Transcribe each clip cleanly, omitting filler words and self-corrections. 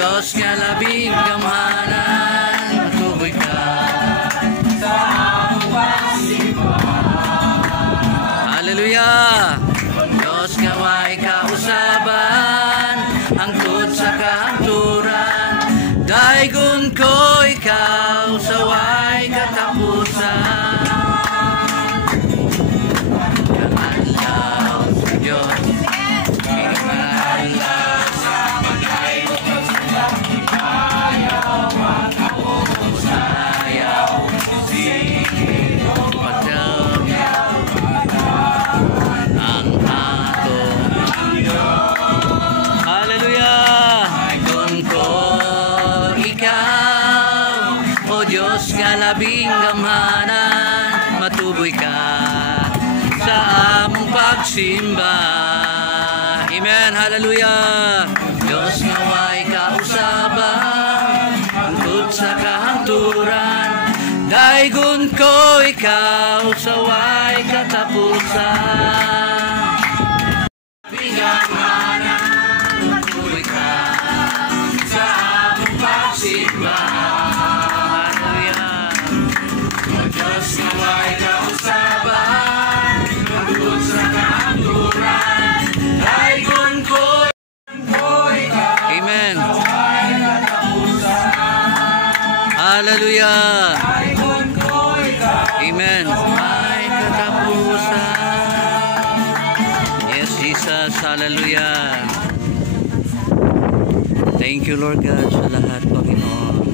Diyos nga labing gamhanan, matuboy ka sa among pagsimbahan. Hallelujah! Diyos nga may kausaban, hangtod sa kahangturan, daigon ko ikaw sa way katapusan. Kaadlaw sa Diyos, kaadlaw sa bagay mo sa ayaw matapos, ayaw sige pagdamyaw ang atong Diyos. Hallelujah! Daigon ko ikaw, O Diyos nga labing gamhanan, matuboy ka sa among pagsimba. Amen. Hallelujah. Diyos nga way kausaban, hangtod sa kahangturan, daigon ko ikaw sa way katapusan. Gamhanan, matuboy ka sa among pagsimba. Hallelujah. O Diyos nga way kausaban, hangtod sa kahangturan, daigon ko ikaw. Amen. Hallelujah. Amen. Ay katapusan. Yes, Jesus. Hallelujah. Thank you, Lord God, sa lahat, Panginoon.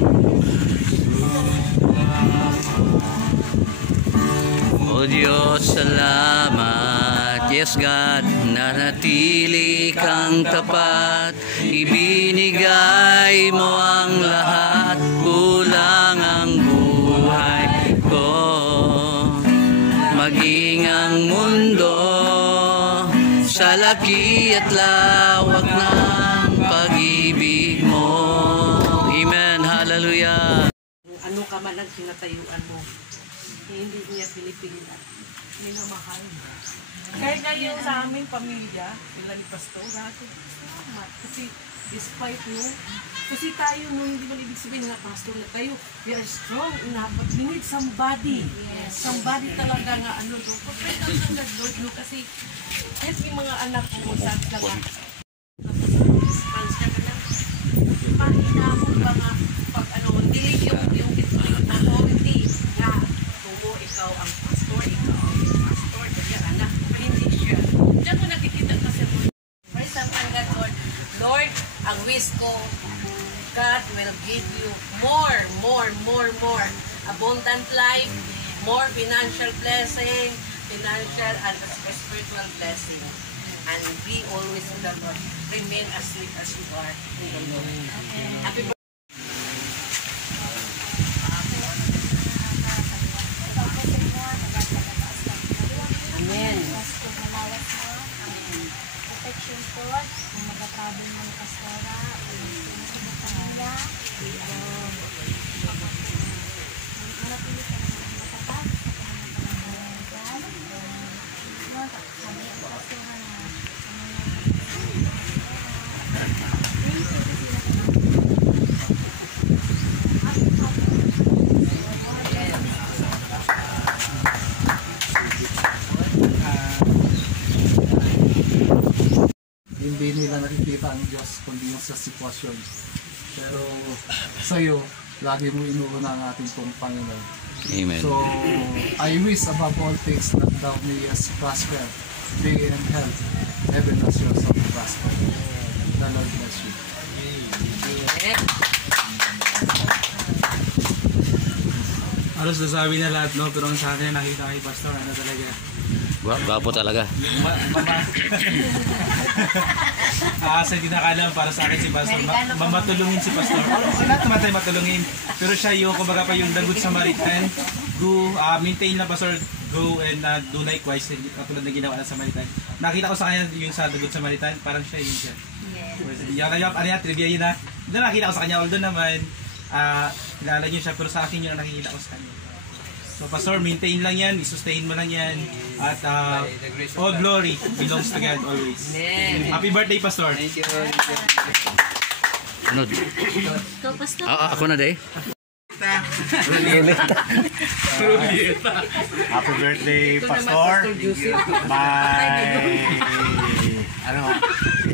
O Diyos, salamat. Yes, God, nanatili kang tapat. Ibinigay mo ang lahat, kulang ang buhay ko. Maging ang mundo sa laki at lawak ng pag-ibig mo. Amen. Hallelujah. Ano ka man ang sinatayuan mo, hindi niya pinipigilan. Minamahal mo. Kahit na yung sa aming pamilya, nila ni Pastora, salamat. Kasi despite no, kasi tayo no, hindi man ibig sabihin nga Pastor na tayo, we are strong enough, but we need somebody. Yes. Somebody talaga nga ano, no. Pag-pray lang sa Lord, no, kasi kahit yung mga anak mo, sabi ka nga, response ka na lang, mahinamon ba nga, pag ano, delete yung authority na, kung ikaw ang pastor, ikaw ang pastor, kaya anak, hindi siya. Diyan ko nakikita kasi, praise ang God, Lord. Lord, ang wish ko, God will give you more abundant life, more financial blessing, financial and spiritual blessing. And be always in the Lord. Remain as sweet as you are in the Lord. Happy birthday. Amen. Protection po, kung magkakaroon ng pastora, sa pamilya, manatili ka naman matatak, sa pamilya, kami ang pastora na hindi nila nakikita ang Diyos kundi yung sa sitwasyon. Pero sa iyo, lagi mo inuuna ang ating pong Panginoon. Amen. So, I wish above all things that thou mayest prosper, be in health, even as your soul prosper. The Lord bless you. Halos nasabi na lahat, no? Pero ang sa akin, nakita kay Pastor, ano talaga? Gwapo talaga. Sa kinakalam para sa akin si Pastor, mamatulungin si Pastor. Lahat naman tayo matulungin. Pero siya yung, kumbaga pa yung The Good Samaritan, go, maintain na Pastor, go and do likewise, katulad na ginawa ng Samaritan. Nakita ko sa kanya yung sa The Good Samaritan, parang siya yung siya. Yes. Trivia yun na. Nakita ko sa kanya, although naman, kilala niyo siya, pero sa akin yung nakikita ko sa kanya. So Pastor, maintain lang yan, i-sustain mo lang yan, at all glory belongs to God always. Amen. Happy birthday, Pastor! Thank you. Sunod. Ikaw, Pastor. Ako na day. Happy birthday, Pastor. My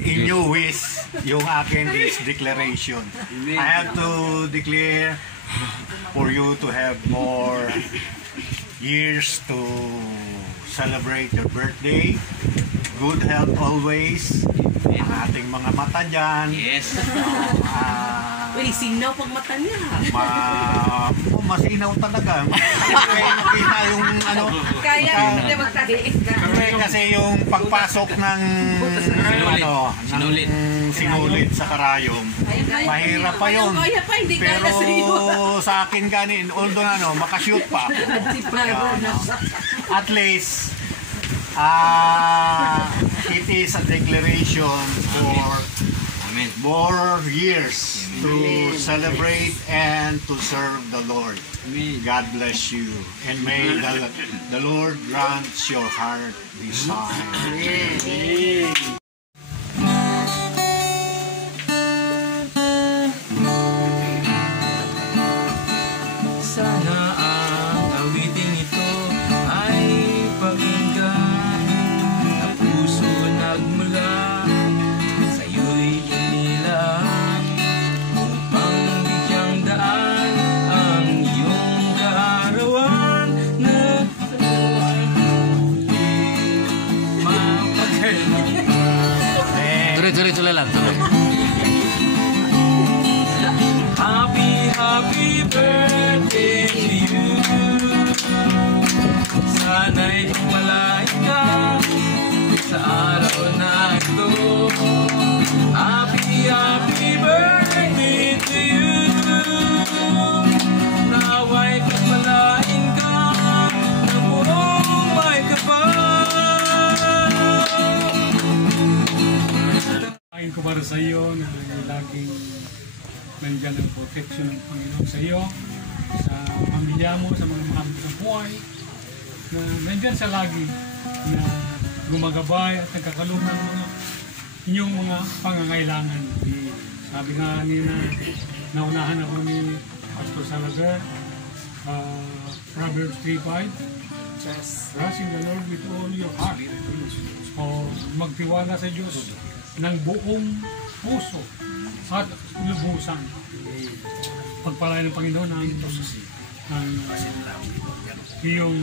in new wish, yung akin is declaration. I have to declare for you to have more years to celebrate your birthday. Good health always. Ang ating mga mata dyan. Yes. Uy, sinaw pag mata niya. Masinaw talaga. Nakita yung ano. Kaya hindi magtagiis na. Kasi yung pagpasok ng sinulit sa karayom, mahirap pa yun. Pero sa akin ganin, although makashoot pa ako. At least, it is a declaration for more years to celebrate and to serve the Lord. God bless you, and may the Lord grant your heart desire. Sana ang awiting ito ay pakinggan na puso nagmula sa'yo'y inilaan upang bigyang daan ang iyong kaarawan na mapagkailanman. Tuloy lang. Happy birthday to you. Sana'y tumalain ka sa araw na ito. Happy birthday to you. Nawa'y tumalain ka na buong may kapal. Ayon ko para sa iyo na laging nandiyan ang protection ng Panginoon sa iyo, sa pamilya mo, sa mga mahal ng buhay, na nandiyan sa lagi na gumagabay at nagkakaloob ng mga inyong mga pangangailangan. Sabi nga na naunahan ako ni Pastor Salagar, Proverbs 3:5, trust in the Lord with all your heart. O magtiwala sa Diyos ng buong puso at lubusan. Pagpalain ng Panginoon ang iyong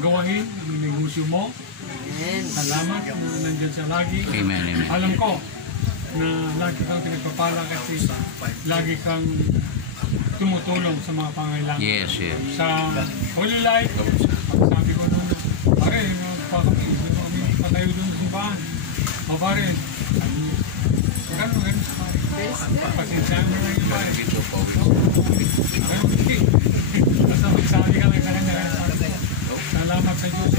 gawain, ang negosyo mo. Salamat na nandiyan siya lagi. Amen. Alam ko na lagi kang pinagpapala kasi lagi kang tumutulong sa mga pangailangan. Yes. Sa Holy Life, sabi ko nung pare, patayo doon sa simbahan. O pare, ganun sa pare. Pasensyahan mo na yung pare. Basta magsabi ka lang kanya. Salamat sa Diyos.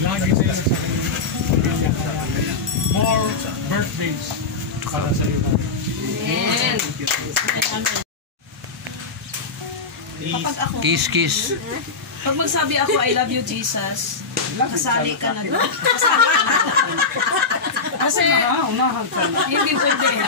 Lagi sa iyo sa kanyang pamilya. More birthdays para sa iyo. Kiss. Pag magsabi ako, I love you, Jesus, kasali ka na doon. Kasi, hindi pwede.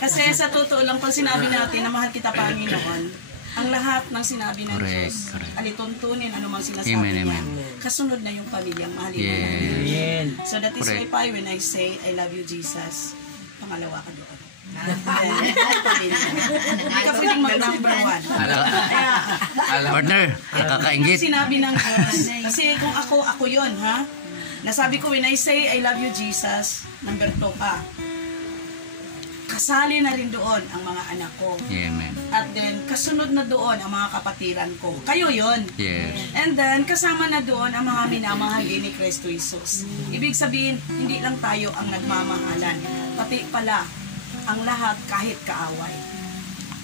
Kasi sa totoo lang, pag sinabi natin na mahal kita, Panginoon, ang lahat ng sinabi ng Diyos, alituntunin, anumang sinasabi niya, kasunod na yung pamilyang mahalin natin. So that is why when I say, I love you, Jesus, pangalawa ka doon. Hindi ka pwedeng mag-number one. Partner, nakakaingit. Sinabi ng Diyos. Kasi kung ako yun, ha? Nasabi ko, when I say, I love you, Jesus, number 2 ka. Kasali na rin doon ang mga anak ko. Amen. At then, kasunod na doon ang mga kapatiran ko. Kayo yon. Yes. And then, kasama na doon ang mga minamahal ni Kristo Jesus. Ibig sabihin, hindi lang tayo ang nagmamahalan. Pati pala, ang lahat kahit kaaway.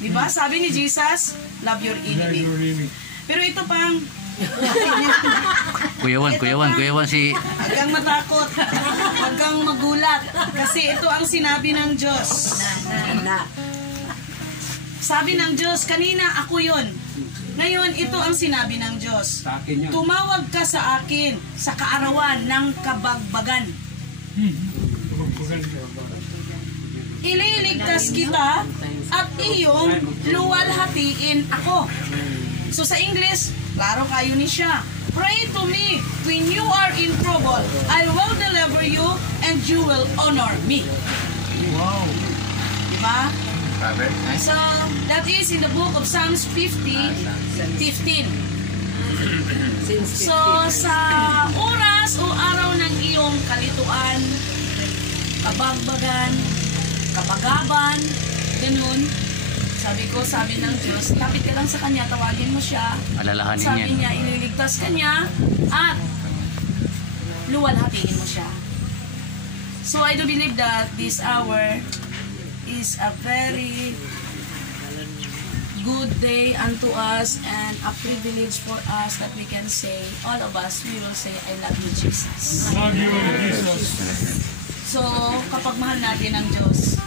Diba? Sabi ni Jesus, love your enemy. Pero ito pang, Kuyawan si... Huwag kang matakot. Huwag kang magulat. Kasi ito ang sinabi ng Diyos. Sabi ng Diyos, kanina ako yun. Ngayon, ito ang sinabi ng Diyos. Tumawag ka sa akin sa kaarawan ng kabagbagan. ililigtas kita at iyong luwalhatiin ako. So sa English, klaro kayo ni siya. Pray to me when you are in trouble. I will deliver you and you will honor me. Wow. Diba? So, that is in the book of Psalms 50:15. So, sa oras o araw ng iyong kalituan, kabagbagan, kapagaban, ganun, sabi ng Diyos, lapit ka lang sa Kanya, tawagin mo siya. Alalahanin Sabi yan. niya, ililigtas ka niya at luwalhatiin mo siya. So I do believe that this hour is a very good day unto us and a privilege for us that we can say, all of us, we will say, I love you, Jesus. Love you, Jesus. So, kapag mahal natin ang Diyos,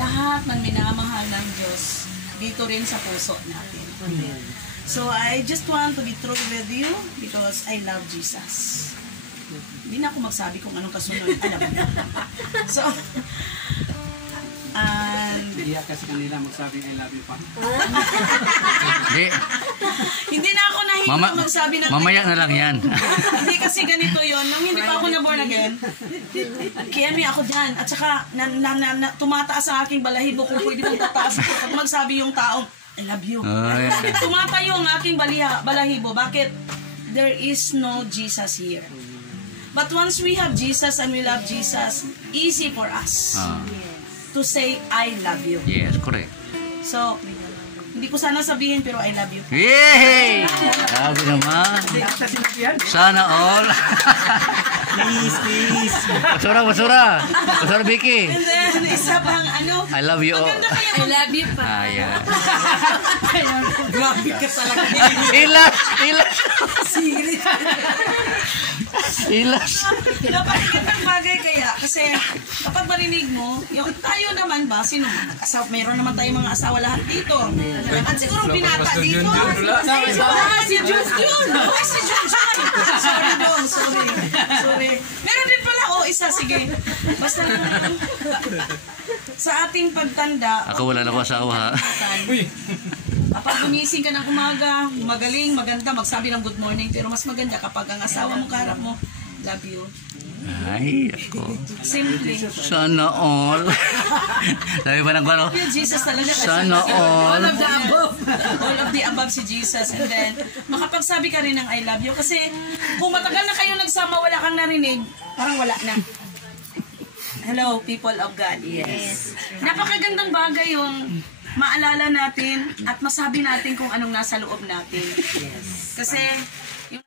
lahat ng minamahal ng Diyos, dito rin sa puso natin. So, I just want to be true with you because I love Jesus. Hindi na ako magsabi kung anong kasunod. Alam mo. So, and Iya kasi kanila magsabing I love you pa. hindi na ako nahihiya magsabi ng Mamaya na lang yan. hindi kasi ganito yon. Nung hindi pa ako na-born again, kaya may ako dyan. At saka, tumataas ang aking balahibo kung pwede mong tataas ko. Pag magsabi yung taong, I love you. Tumatayo ang aking balahibo. Bakit? There is no Jesus here. But once we have Jesus and we love Jesus, easy for us to say, I love you. Yes, correct. So, hindi ko sana sabihin pero I love you. Yay! Sabi naman. Sana all. Please. Basura, Vicky. And then, isa pang ano, I love you all. maganda kaya I love you pa. Yeah. Grabe ka talaga. Ilas. Napakagandang bagay kaya kasi kapag marinig mo, yung tayo naman ba, sino meron naman tayong mga asawa lahat dito. At siguro binata dito. Si Jun. Ay, si Jun. Sorry doon, sorry. Meron din pala, isa, sige. Basta lang, sa ating pagtanda, Ako wala na ko asawa ha. kapag gumising ka ng umaga, magaling, maganda, magsabi ng good morning, pero mas maganda kapag ang asawa mo, kaharap mo, love you. Ay, ako. Simply. Sana all. Sabi ba ng kwaro? Jesus talaga. Sana all. All of the above. All of the above si Jesus. And then, makapagsabi ka rin ng I love you. Kasi kung matagal na kayo nagsama, wala kang narinig, parang wala na. Hello, people of God. Yes. Napakagandang bagay yung maalala natin at masabi natin kung anong nasa loob natin. Kasi, yung